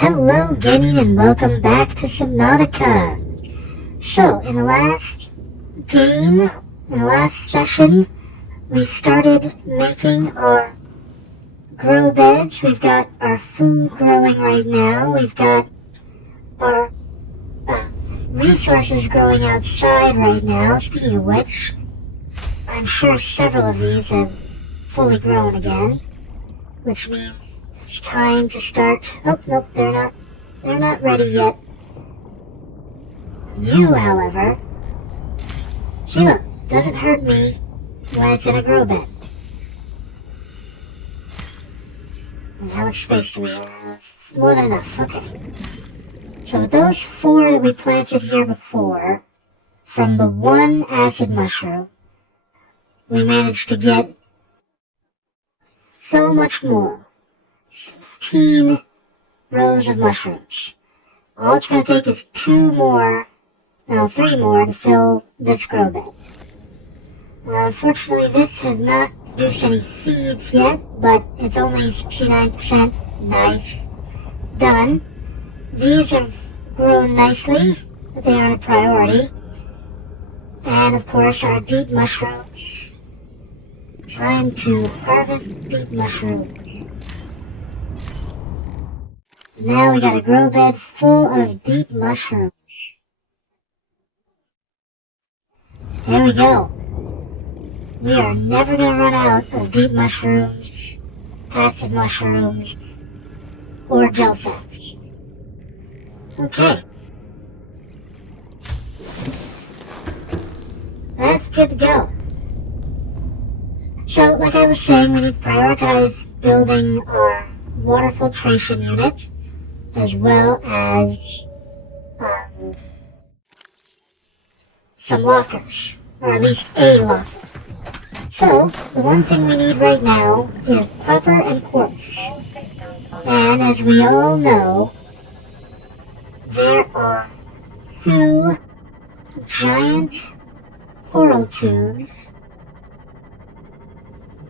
Hello gaming and welcome back to Subnautica. So, in the last session, we started making our grow beds. We've got our food growing right now. We've got our resources growing outside right now. Speaking of which, I'm sure several of these have fully grown again, which means it's time to start. Oh, nope, they're not ready yet. You, however, see, look, doesn't hurt me when it's in a grow bed. And how much space do we have? More than enough, okay. So with those 4 that we planted here before, from the 1 acid mushroom, we managed to get so much more. 17 rows of mushrooms. All it's going to take is 3 more to fill this grow bed. Unfortunately, this has not produced any seeds yet, but it's only 69%. Nice. Done. These have grown nicely, but they aren't a priority. And of course, our deep mushrooms. Time to harvest deep mushrooms. Now we got a grow bed full of deep mushrooms. There we go. We are never going to run out of deep mushrooms, acid mushrooms, or gel sacks. Okay. That's good to go. So, like I was saying, we need to prioritize building our water filtration unit, as well as some lockers, or at least a locker. So, the one thing we need right now is copper and quartz. And as we all know, there are 2 giant coral tubes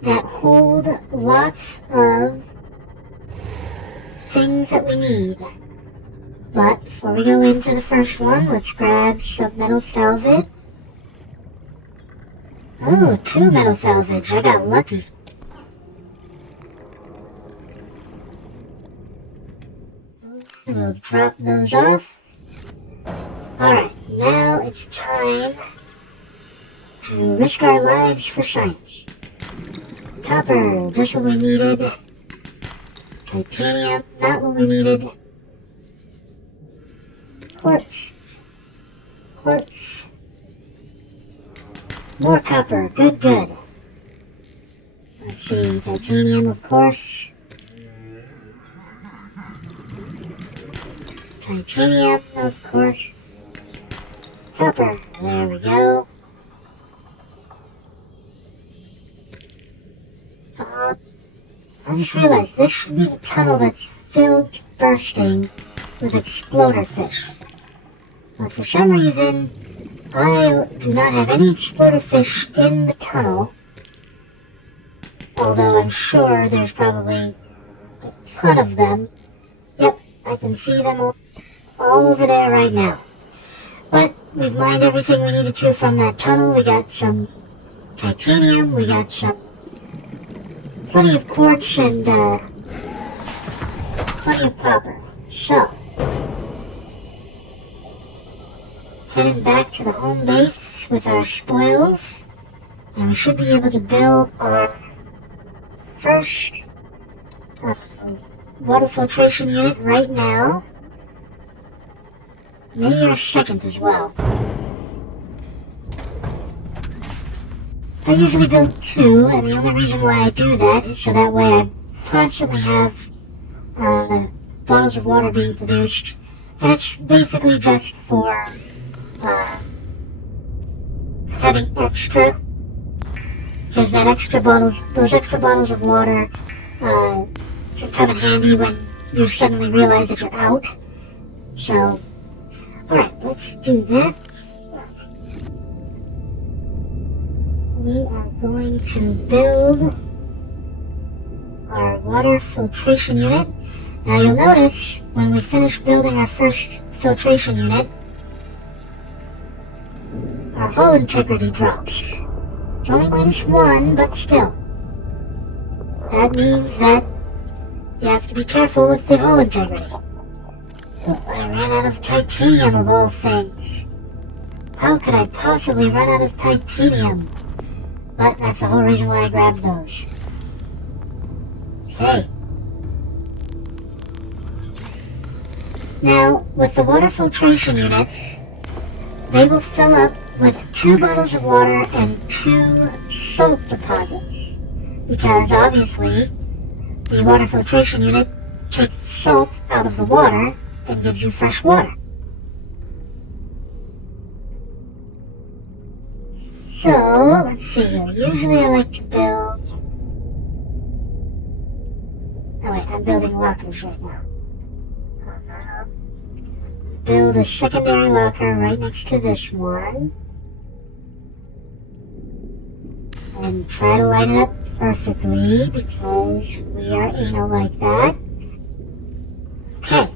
that hold lots of things that we need. But before we go into the first one, let's grab some metal salvage. Oh, 2 metal salvage. I got lucky. We'll drop those off. Alright, now it's time to risk our lives for science. Copper, just what we needed. Titanium, not what we needed. Quartz. More copper, good. Let's see, titanium, of course. Titanium, of course. Copper, there we go. I just realized this should be the tunnel that's filled to bursting with exploder fish. But for some reason, I do not have any exploder fish in the tunnel. Although I'm sure there's probably a ton of them. Yep, I can see them all over there right now. But we've mined everything we needed to from that tunnel. We got some titanium, we got plenty of quartz and plenty of copper. So, heading back to the home base with our spoils, and we should be able to build our first water filtration unit right now. Maybe our second as well. I usually build 2, and the only reason why I do that is so that way I constantly have bottles of water being produced, and it's basically just for having extra, because those extra bottles of water should come in handy when you suddenly realize that you're out. So, alright, let's do that. We are going to build our water filtration unit, Now you'll notice when we finish building our first filtration unit, our hull integrity drops. It's only -1, but still. That means that you have to be careful with the hull integrity. So I ran out of titanium of all things. How could I possibly run out of titanium? But that's the whole reason why I grabbed those. Okay. Now, with the water filtration units, they will fill up with 2 bottles of water and 2 salt deposits. Because obviously, the water filtration unit takes salt out of the water and gives you fresh water. So, let's see here. Usually I like to build... Oh wait, I'm building lockers right now. Build a secondary locker right next to this one. And try to line it up perfectly because we are anal like that. Okay.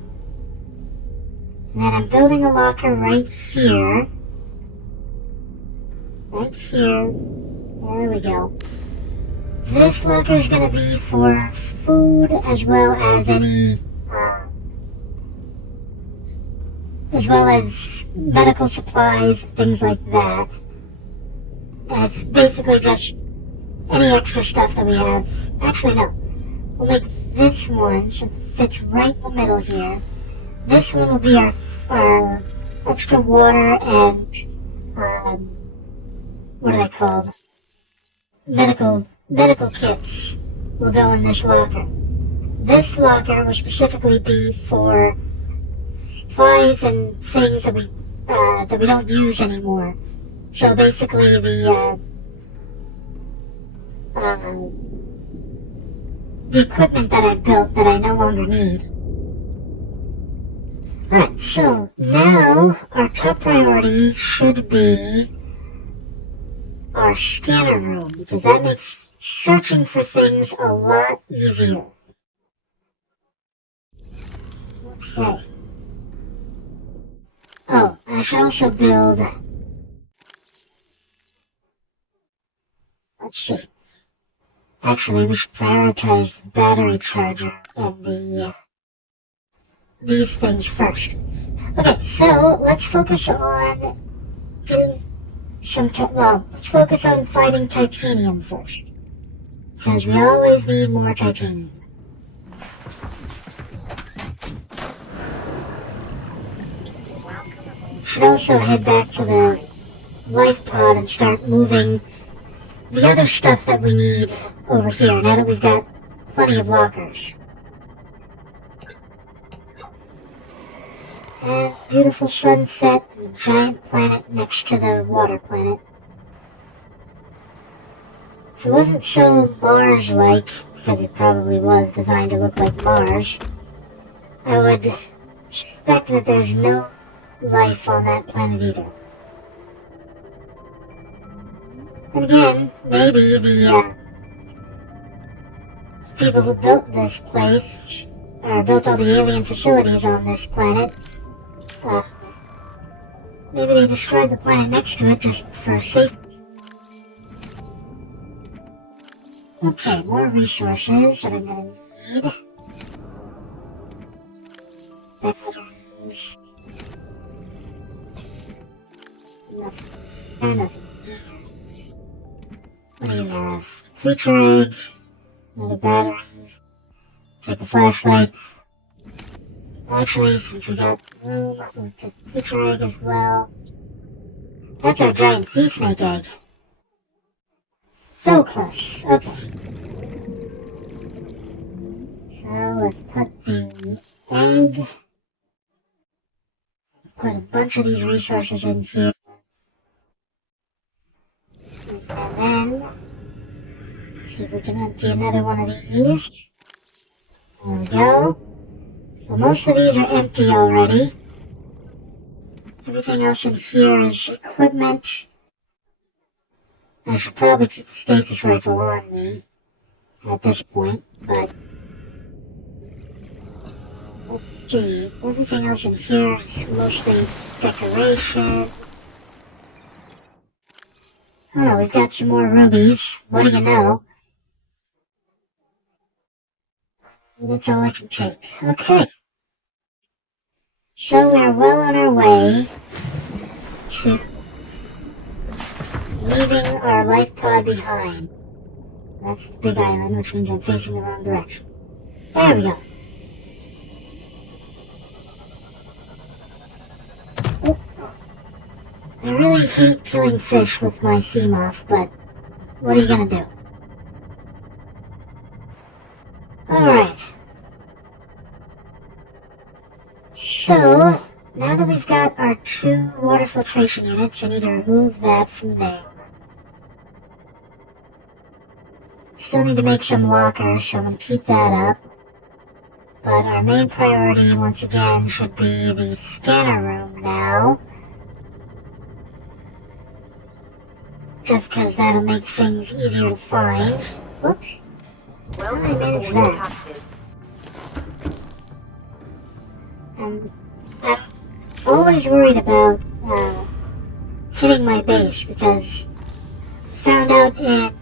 And then I'm building a locker right here. Right here. There we go. This locker is going to be for food as well as medical supplies, things like that. And it's basically just any extra stuff that we have. Actually, no. We'll make this one so it fits right in the middle here. This one will be our extra water and, what are they called? Medical kits will go in this locker. This locker will specifically be for supplies and things that we don't use anymore. So basically the equipment that I've built that I no longer need. Alright, so now our top priority should be our scanner room, because that makes searching for things a lot easier. Okay. Oh, I should also build... Let's see. Actually, we should prioritize the battery charger and these things first. Okay, so let's focus on getting let's focus on finding titanium first. Because we always need more titanium. Should also head back to the life pod and start moving the other stuff that we need over here, now that we've got plenty of lockers. And beautiful sunset, and the giant planet next to the water planet. If it wasn't so Mars-like, because it probably was designed to look like Mars, I would suspect that there's no life on that planet either. And again, maybe the people who built this place, built all the alien facilities on this planet, maybe they destroyed the planet next to it just for safety. Okay, more resources that I'm gonna need. Batteries. Nothing. These are a feature egg, another battery, take a flashlight. Actually, since we got room, we'll take a feature egg as well. That's our giant sea snake egg. So close. Okay. So let's put the egg. Put a bunch of these resources in here. And then, see if we can empty another one of these. There we go. So most of these are empty already. Everything else in here is equipment. I should probably keep the stasis rifle on me at this point, but see. Everything else in here is mostly decoration. Oh no, we've got some more rubies. What do you know? That's all I can take. Okay. So we're well on our way to leaving our life pod behind. That's the big island, which means I'm facing the wrong direction. There we go. Oh. I really hate killing fish with my Seamoth, but what are you gonna do? Alright. So, now that we've got our 2 water filtration units, I need to remove that from there. Still need to make some lockers, so I'm going to keep that up. But our main priority, once again, should be the scanner room now. Just because that'll make things easier to find. Whoops. Well, I managed that. I'm always worried about hitting my base, because I found out in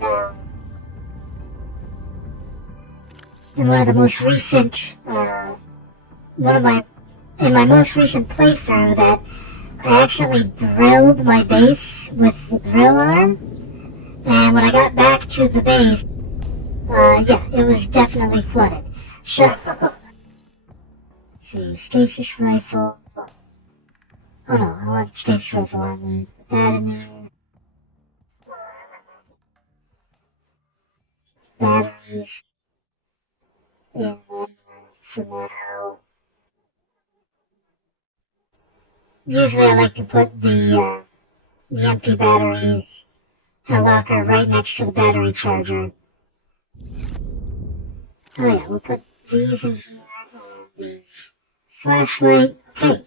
one of the most recent, in my most recent playthrough, that I accidentally drilled my base with the drill arm, and when I got back to the base, yeah, it was definitely flooded. So, let's see, stasis rifle. Oh no, I want stasis rifle on me. Put that in there. Batteries in there for now. Usually I like to put the empty batteries in a locker right next to the battery charger. Oh yeah, we'll put these in here, and the flashlight. Okay.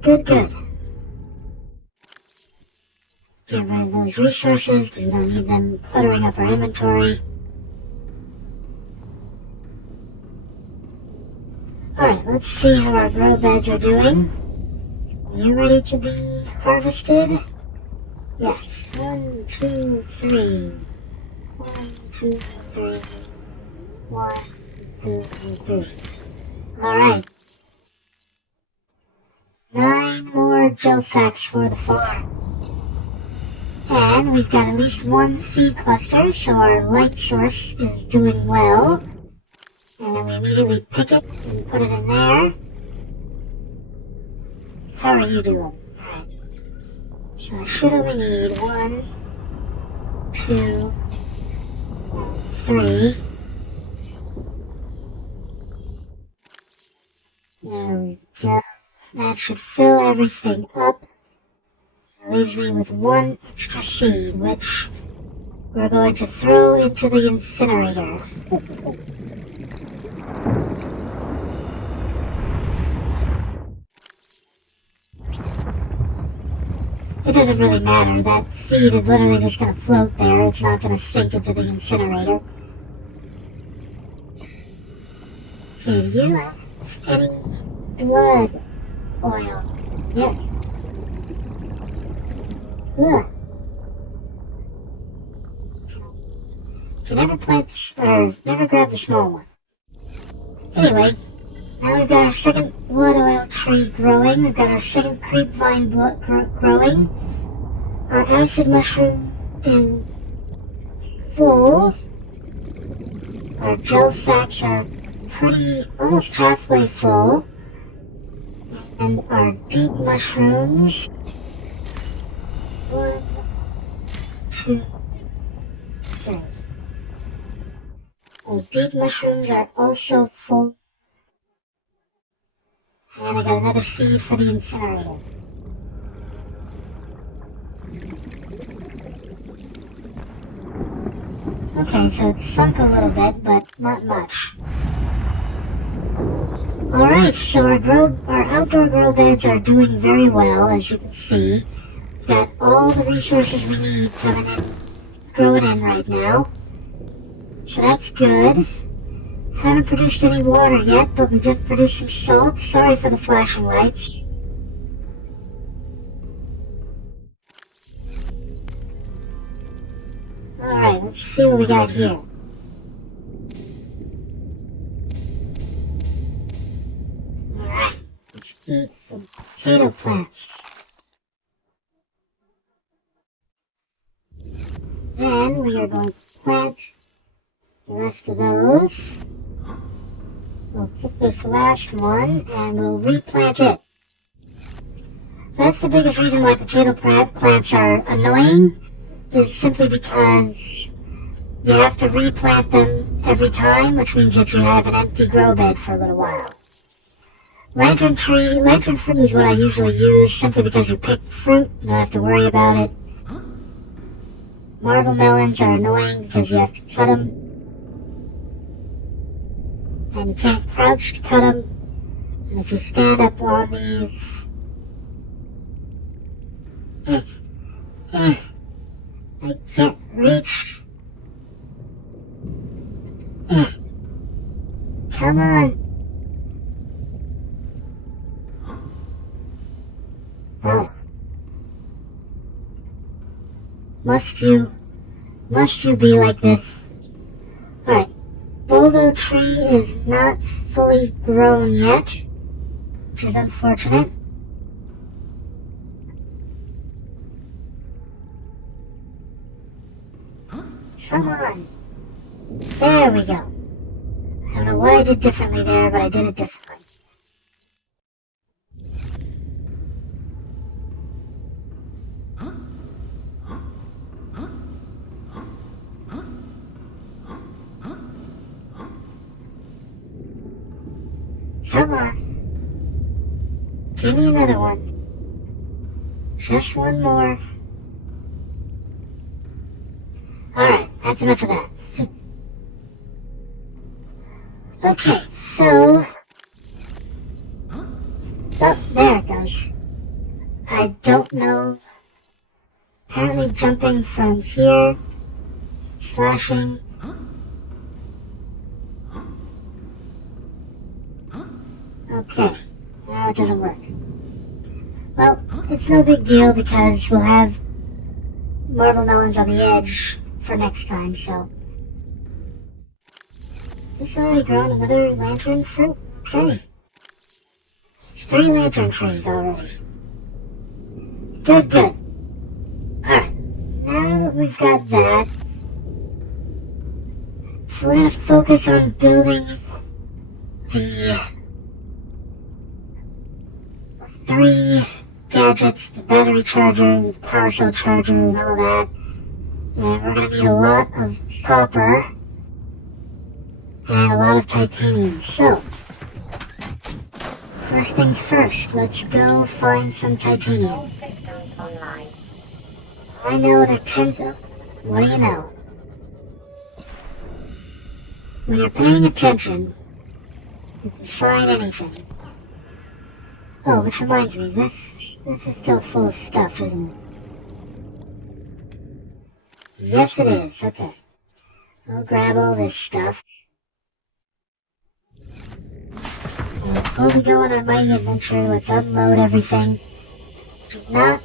Good. Get rid of those resources, because we don't need them cluttering up our inventory. Alright, let's see how our grow beds are doing. Are you ready to be harvested? Yes. 1, 2, 3. 1, 2, 3. 1, 2, 3. Alright. 9 more gel sacks for the farm. And we've got at least 1 feed cluster, so our light source is doing well. And then we immediately pick it and put it in there. How are you doing? Alright. So I should only need 1, 2, 3. There we go. That should fill everything up. It leaves me with 1 extra seed, which we're going to throw into the incinerator. It doesn't really matter. That seed is literally just going to float there. It's not going to sink into the incinerator. Okay, do you have any blood oil? Yes. Ugh. You never plant, or never grab the small one. Anyway, now we've got our second blood oil tree growing. We've got our second creep vine growing. Our acid mushroom in full. Our gel sacks are almost halfway full. And our deep mushrooms. 1, 2, 3. Our deep mushrooms are also full. And I got another seed for the incinerator. Okay, so it's sunk a little bit, but not much. Alright, so our outdoor grow beds are doing very well, as you can see. We've got all the resources we need growing in right now. So that's good. Haven't produced any water yet, but we did produce some salt. Sorry for the flashing lights. Alright, let's see what we got here. Alright, let's eat some potato plants. And we are going to plant the rest of those. We'll pick this last one and we'll replant it. That's the biggest reason why potato plants are annoying, is simply because you have to replant them every time, which means that you have an empty grow bed for a little while. Lantern fruit is what I usually use, simply because you pick fruit, you don't have to worry about it. Marble melons are annoying because you have to cut them. And you can't crouch to cut them. And if you stand up on these, I can't reach. Come on. Oh. Must you be like this? Alright. Bulbo tree is not fully grown yet, which is unfortunate. Come on. There we go. I don't know what I did differently there, but I did it differently. Come on. Give me another one. Just one more. Alright, that's enough of that. Okay, so... Oh, there it goes. I don't know. Apparently jumping from here, slashing. Okay, now it doesn't work. Well, it's no big deal because we'll have marble melons on the edge for next time, so. This already grown another lantern fruit? Okay. It's 3 lantern trees already. Good. Alright, now that we've got that, so we're gonna focus on building the 3 gadgets, the battery charger, the power cell charger, and all that. And we're going to need a lot of copper and a lot of titanium. So, first things first, let's go find some titanium. All systems online. I know there are tens of... What do you know? When you're paying attention, you can find anything. Oh, which reminds me, this is still full of stuff, isn't it? Yes, it is. Okay. I'll grab all this stuff. And before we go on our mighty adventure, let's unload everything. Do not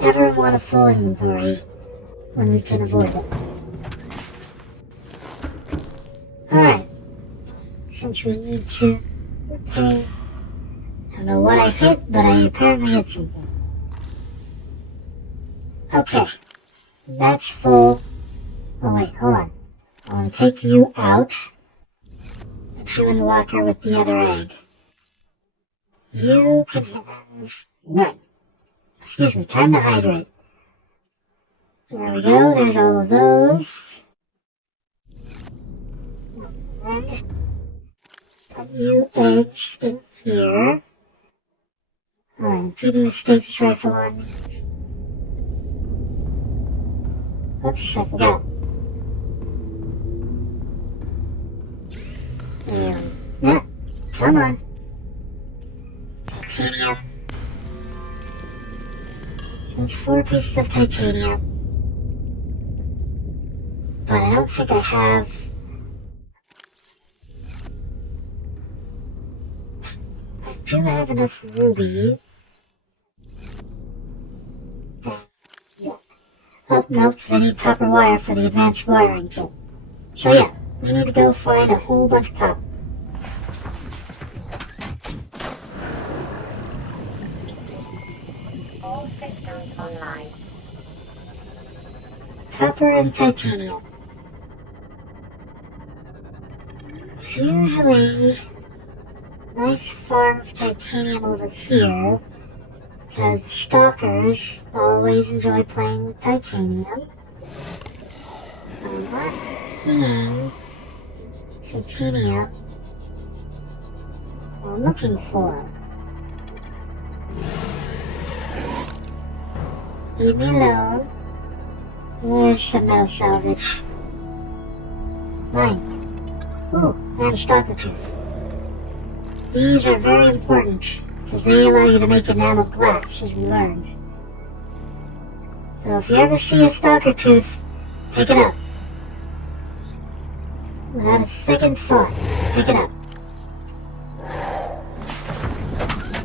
ever want a full inventory when we can avoid it. Alright. Since we need to repair... I don't know what I hit, but I apparently hit something. Okay. That's full. Oh wait, hold on. I want to take you out. Put you in the locker with the other egg. You can have... No. Excuse me, time to hydrate. There we go, there's all of those. And put you eggs in here. Alright, I'm keeping the stasis rifle on. Oops, I forgot. Yeah, come on. Titanium. So it's 4 pieces of titanium. But I don't think I have do not have enough rubies. Yeah. Oh, nope, I need copper wire for the advanced wiring kit. So yeah, we need to go find a whole bunch of copper. All systems online. Copper and titanium. There's usually a nice farm of titanium over here, because stalkers always enjoy playing with titanium. I'm not seeing titanium I'm looking for. Leave me alone. There's some metal salvage. Right. Ooh, and a stalker tooth. These are very important, because they allow you to make enamel glass, as we learned. So if you ever see a stalker tooth, pick it up. Without a second thought, pick it up.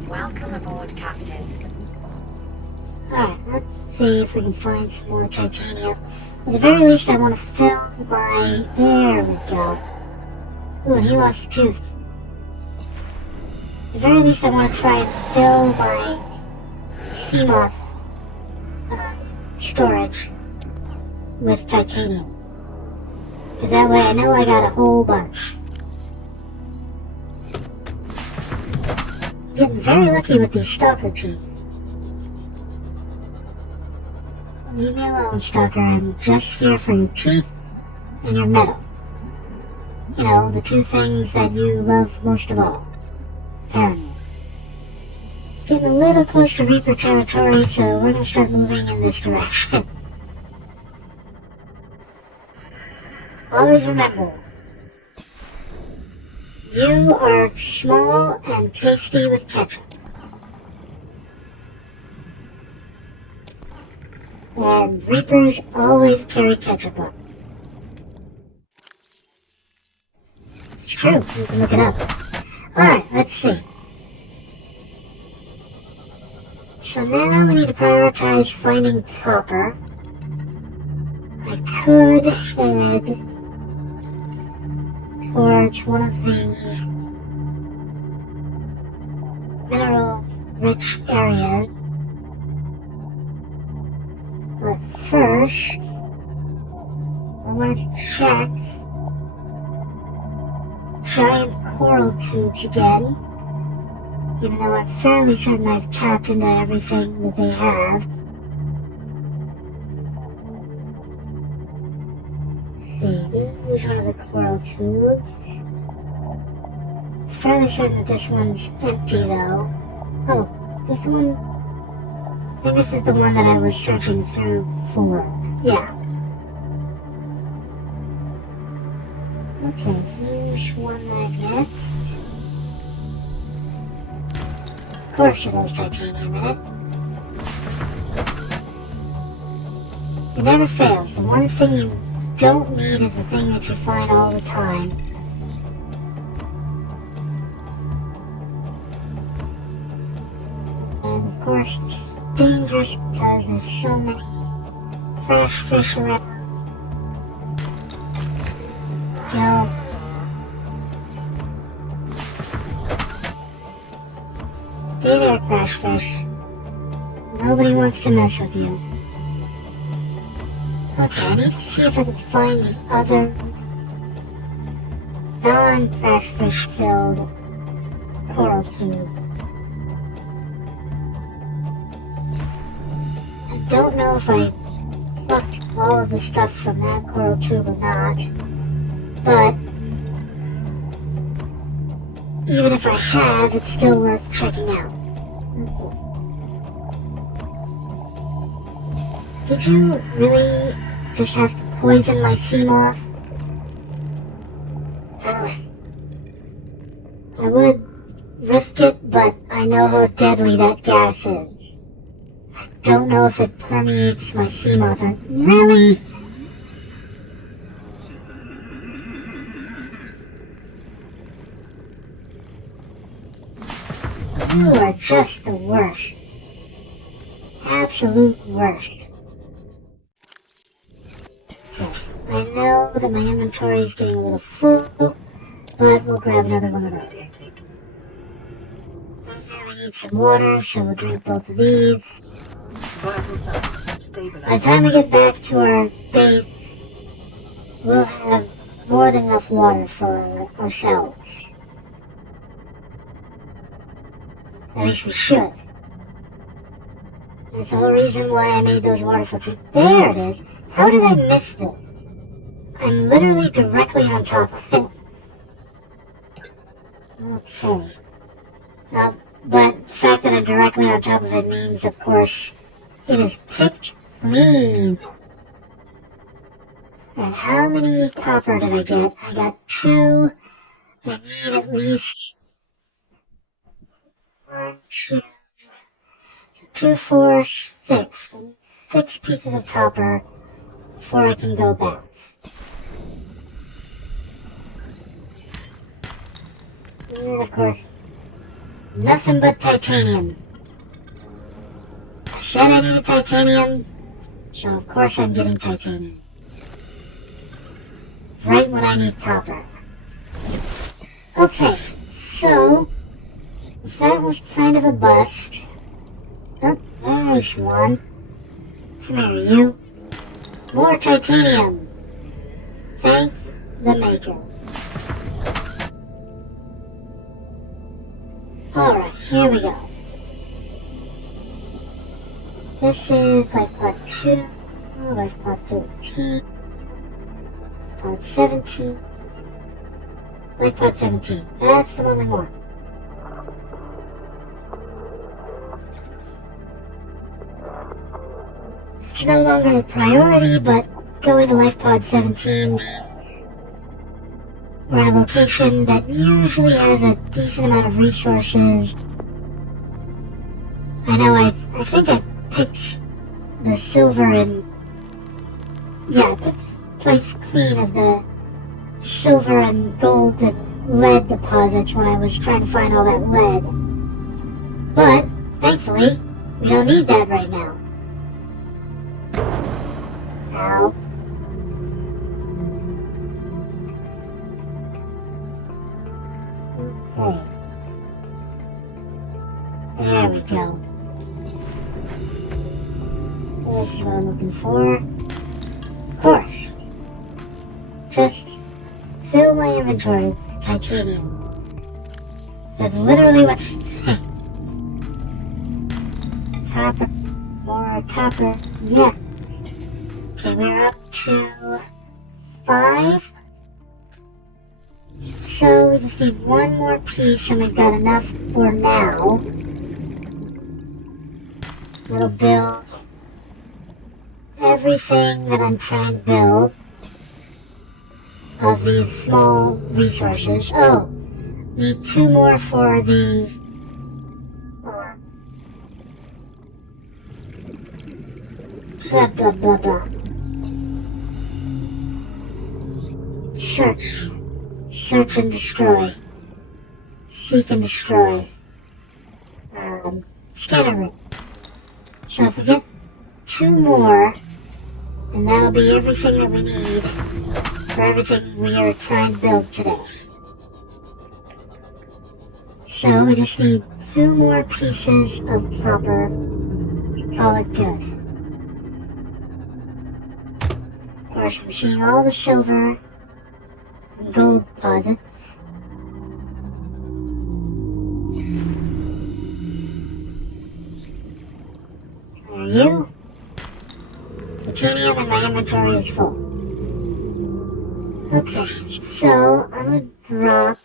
Welcome aboard, Captain. Alright, let's see if we can find some more titanium. At the very least, I want to fill my... There we go. Ooh, he lost a tooth. At the very least, I want to try and fill my CMOS storage with titanium. Because that way I know I got a whole bunch. Getting very lucky with these stalker teeth. Leave me alone, stalker. I'm just here for your teeth and your metal. You know, the two things that you love most of all. Apparently. Getting a little close to Reaper territory, so we're gonna start moving in this direction. Always remember, you are small and tasty with ketchup. And Reapers always carry ketchup on. It's true, you can look it up. Alright, let's see. So now we need to prioritize finding copper. I could head towards one of the mineral-rich areas. But first, I want to check giant coral tubes again, even though I'm fairly certain I've tapped into everything that they have. Let's see, these are the coral tubes. Fairly certain that this one's empty though. Oh, this one... I think this is the one that I was searching through for. Yeah. Okay, here's one magnet. Of course it has titanium in it. It never fails. The one thing you don't need is the thing that you find all the time. And of course, it's dangerous because there's so many crash fish around. So, stay there, crash fish. Nobody wants to mess with you. Okay, I need to see if I can find the other non-crash fish filled coral tube. I don't know if I plucked all of the stuff from that coral tube or not, but even if I have, it's still worth checking out. Did you really just have to poison my CMOS? I would risk it, but I know how deadly that gas is. I don't know if it permeates my CMOS or... Really? You are just the worst. Absolute worst. Okay, I know that my inventory is getting a little full, but we'll grab another one of those. And we need some water, so we'll drink both of these. By the time we get back to our base, we'll have more than enough water for ourselves. At least we should. That's the whole reason why I made those water filters. There it is! How did I miss this? I'm literally directly on top of it. Okay. But the fact that I'm directly on top of it means, of course, it is picked clean. And how many copper did I get? I got 2. I need at least 1, 2, 2, 4, 6. 6 pieces of copper before I can go back. And of course, nothing but titanium. I said I needed titanium, so of course I'm getting titanium. Right when I need copper. Okay, so that was kind of a bust. Oh, there's one. Come here, you. More titanium. Thank the maker. Alright, here we go. This is life pod 2, life pod 13, pod 17, life pod 17. That's the one we want. It's no longer a priority, but going to life pod 17 means we're at a location that usually has a decent amount of resources. I know I think I picked the silver and... yeah, I picked place clean of the silver and gold and lead deposits when I was trying to find all that lead. But, thankfully, we don't need that right now. Ow. Okay. There we go. This is what I'm looking for. Of course. Just fill my inventory with titanium. That's literally what's... Copper. More copper. Yeah. Okay, we're up to 5. So we just need one more piece and we've got enough for now. We'll build everything that I'm trying to build of these small resources. Oh, need 2 more for the blah blah blah blah. Search and destroy. Seek and destroy. Scanner room. So if we get 2 more, and that'll be everything that we need for everything we are trying to build today. So we just need 2 more pieces of copper to call it good. Of course, I'm seeing all the silver and gold deposits. There you. Titanium and my inventory is full. Okay, so I'm gonna drop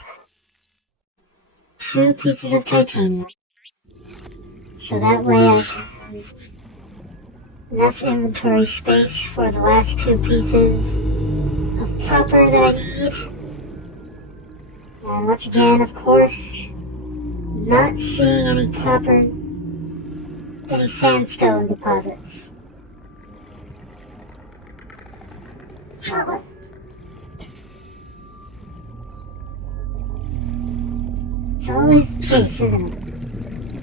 2 pieces of titanium. So that way I have enough inventory space for the last 2 pieces of copper that I need. And once again, of course, not seeing any copper, any sandstone deposits. It's always the case, isn't it?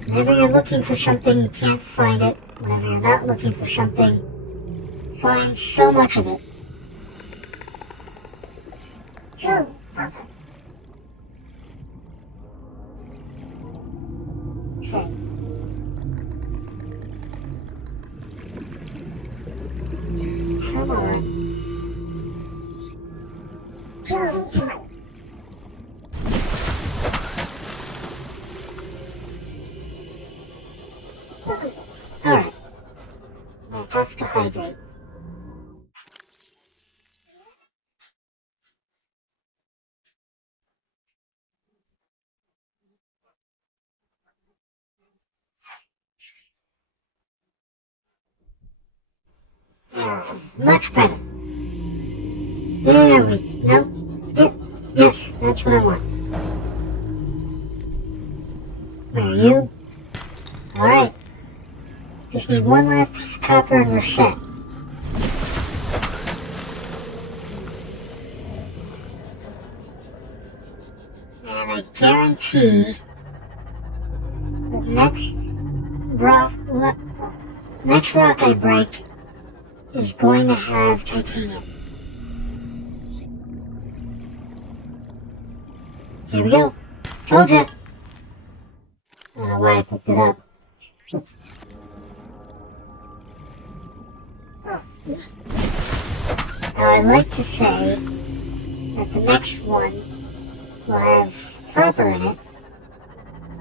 Whenever you're looking for something, you can't find it. Whenever you're not looking for something, find so much of it. Okay. Come on. Alright. I have to hydrate. Much better. There we go. Nope. Yes, that's what I want. Where are you? Alright. Just need one last piece of copper and we're set. And I guarantee the next rock I break is going to have titanium. Here we go. Told ya. I don't know why I picked it up. Now I like to say that the next one will have copper in it,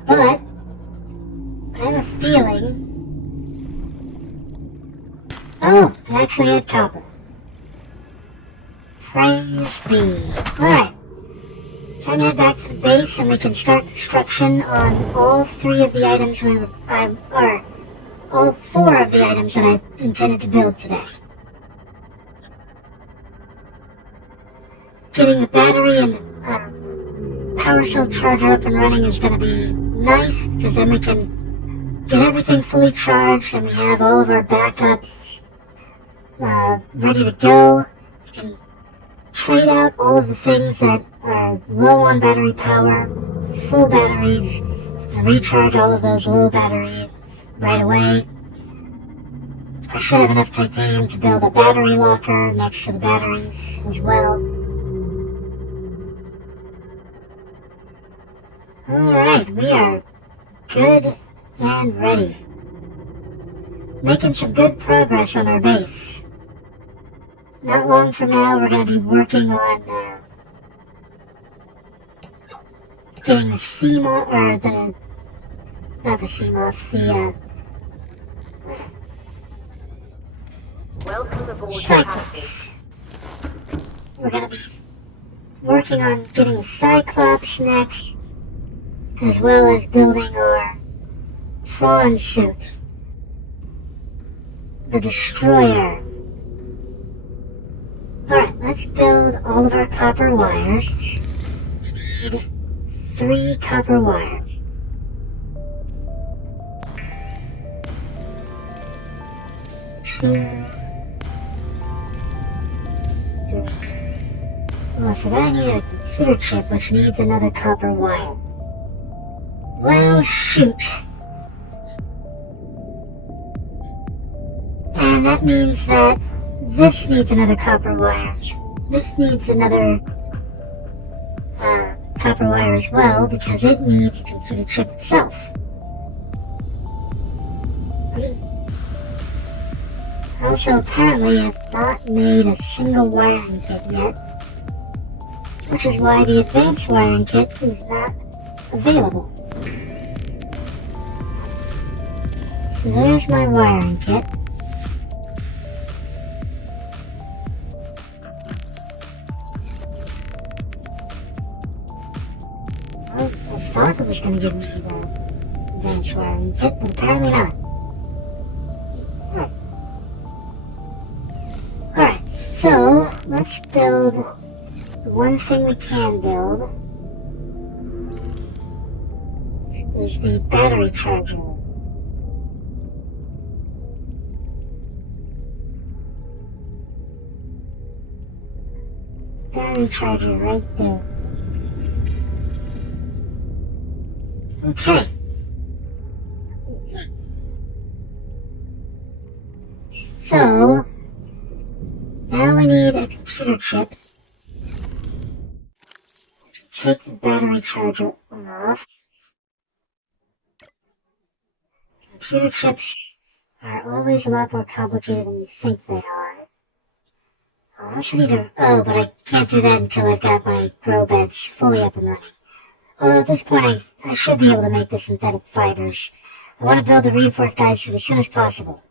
but I have a feeling. Oh, it actually had copper. Praise be. Alright. Time to head back to the base and we can start construction on all three of the items all four of the items that I intended to build today. Getting the battery and the power cell charger up and running is going to be nice, because then we can get everything fully charged and we have all of our backups ready to go. We can trade out all of the things that are low on battery power, full batteries, and recharge all of those low batteries right away. I should have enough titanium to build a battery locker next to the batteries as well. Alright, we are good and ready. Making some good progress on our base. Not long from now, we're going to be working on getting the CMOS, or not the CMOS, Welcome aboard, Cyclops. Captain. We're going to be working on getting the Cyclops next, as well as building our prawn suit, the Destroyer. Alright, let's build all of our copper wires. We need 3 copper wires. Two, 3. Oh, for that I need a computer chip, which needs another copper wire. Well, shoot. And that means that this needs another copper wire. This needs another copper wire as well, because it needs a computer chip itself. Also, apparently, I've not made a single wiring kit yet, which is why the advanced wiring kit is not available. So there's my wiring kit. Well, I thought it was going to give me the advanced wiring kit, but apparently not. Alright, so let's build the one thing we can build. Is the battery charger. Battery charger right there. Okay. So, now we need a computer chip. Take the battery charger off. Computer chips are always a lot more complicated than you think they are. I also need to... Oh, but I can't do that until I've got my grow beds fully up and running. Although at this point I should be able to make the synthetic fibers. I want to build the reinforced dive suit as soon as possible.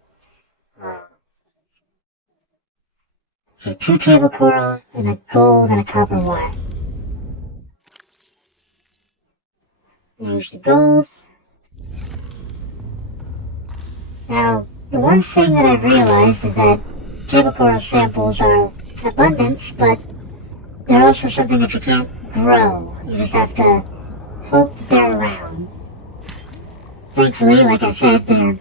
Okay, 2 table coral and a gold and a copper wire. There's the gold. Now, the one thing that I've realized is that table coral samples are abundance, but they're also something that you can't grow. You just have to hope that they're around. Thankfully, like I said, they're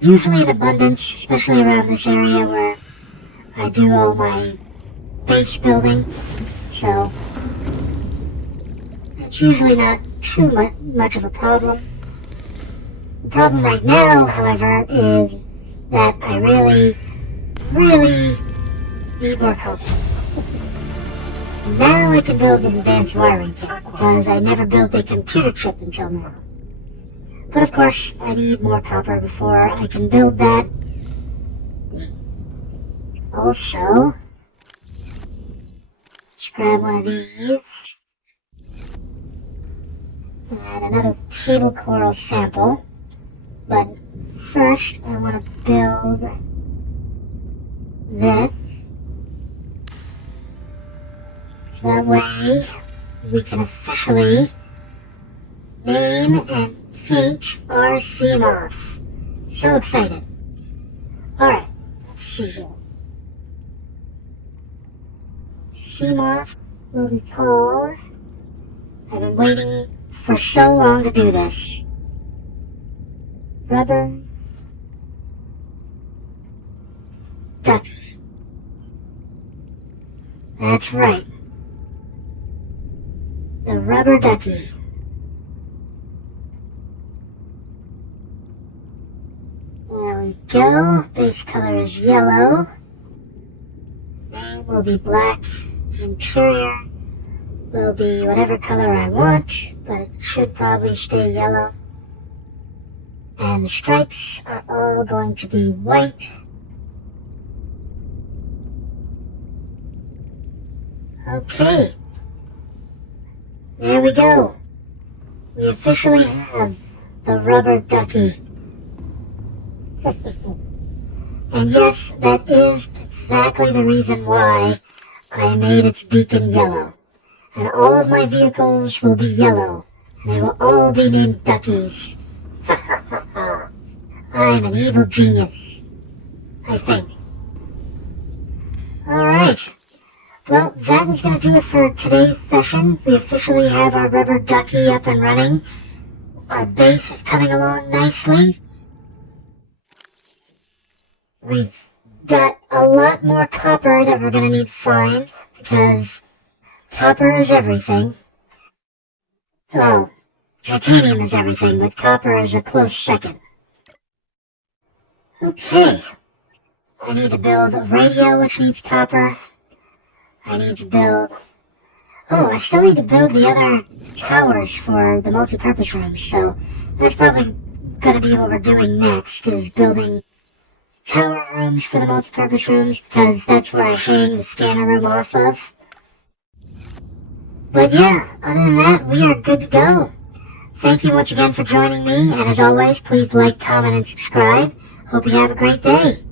usually in abundance, especially around this area where I do all my base building, so it's usually not too much of a problem. The problem right now, however, is that I really need more copper. Now I can build an advanced wiring kit, because I never built a computer chip until now. But of course, I need more copper before I can build that. Also, let's grab one of these. And another table coral sample. But first, I want to build this. So that way, we can officially name and paint our theme off. So excited. Alright, let's see here. Seamoth will be called... I've been waiting for so long to do this. Rubber Ducky. That's right. The rubber ducky. There we go. Base color is yellow. Name will be black. Interior will be whatever color I want, but it should probably stay yellow. And the stripes are all going to be white. Okay. There we go. We officially have the rubber ducky. And yes, that is exactly the reason why I made its beacon yellow. And all of my vehicles will be yellow. And they will all be named Duckies. I'm an evil genius, I think. Alright. Well, that was going to do it for today's session. We officially have our rubber ducky up and running. Our base is coming along nicely. We've got a lot more copper that we're going to need to find, because copper is everything. Well, titanium is everything, but copper is a close second. Okay. I need to build a radio, which needs copper. I need to build... Oh, I still need to build the other towers for the multi-purpose rooms, so that's probably going to be what we're doing next, is building tower rooms for the multi-purpose rooms, because that's where I hang the scanner room off of. But yeah, other than that, we are good to go. Thank you once again for joining me, and as always, please like, comment, and subscribe. Hope you have a great day.